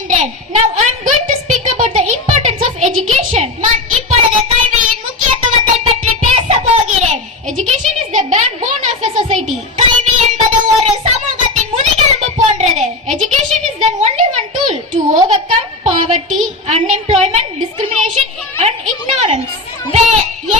வருகின்றேன். Now I am going to speak about the importance of education. நான் இப்பொழுது கல்வியின் முக்கியத்துவத்தை பற்றி பேச போகிறேன். Education is the backbone of a society. கல்வி என்பது ஒரு சமூகத்தின் முதுகெலும்பு போன்றது. Education is the only one tool to overcome poverty, unemployment, discrimination and ignorance.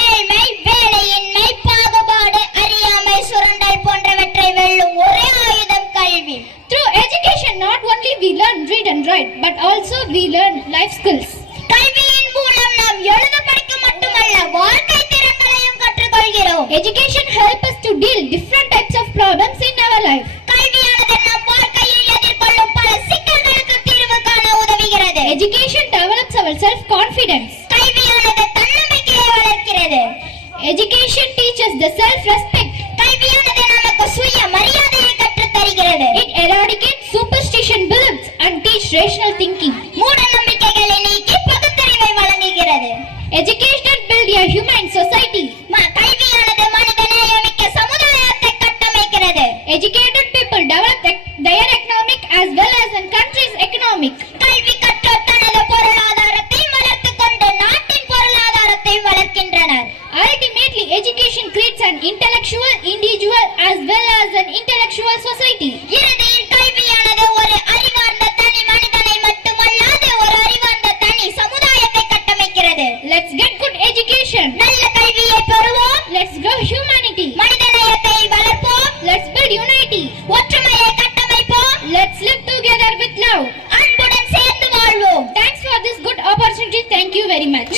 ஏழ்மை, வேலையின்மை, பாகுபாடு, அறியாமை, சுரண்டல் போன்றவற்றை வெல்லும் ஒரே ஆயுதம் கல்வி. Through education not only we learn read and write but also we learn life skills. கல்வியின் மூலம் நாம் எழுத படிக்க மட்டுமல்ல வாழ்க்கை திறன்களையும் கற்றுக்கொள்கிறோம். Education helps us to deal different types of problems in our life. கல்வியானது நம் வாழ்க்கையில் எதிர்கொள்ளும் பல சிக்கல்களுக்கு தீர்வு காண உதவுகிறது. Education develops our self-confidence. கல்வியானது தன்னம்பிக்கையை வளர்க்கிறது. Education teaches the self-respect. கல்வியானது நமக்கு சுய மரியாதையை கற்றுத் தருகிறது. It eradicates superstition beliefs and teach rational thinking. மூட நம்பிக்கைகளை நீக்கி பகுத்தறிவை வழங்குகிறது. Education builds a humane society. கல்வியானது மனிதநேயமிக்க சமுதாயத்தை கட்டமைக்கிறது. Educated people develop their economic as well as a country's economic. கல்வி கற்றோர் தனது பொருளாதாரத்தை வளர்த்துக் கொண்டு நாட்டின் பொருளாதாரத்தை வளர்க்கின்றனர். Ultimately, education creates an intellectual individual as well as an intellectual society. இறுதியில் கல்வியானது ஒரு அறிவார்ந்த தனி மனிதனை மட்டுமல்லாது ஒரு அறிவார்ந்த தனி சமுதாயத்தை கட்டமைக்கிறது. Let's get good education. நல்ல கல்வியை பெறுவோம். Let's grow humanity. மனிதநேயத்தை வளர்ப்போம். Let's build unity. ஒற்றுமையை கட்டமைப்போம். Let's live together with love. அன்புடன் சேர்ந்து வாழ்வோம். Thanks for this good opportunity. Thank you very much.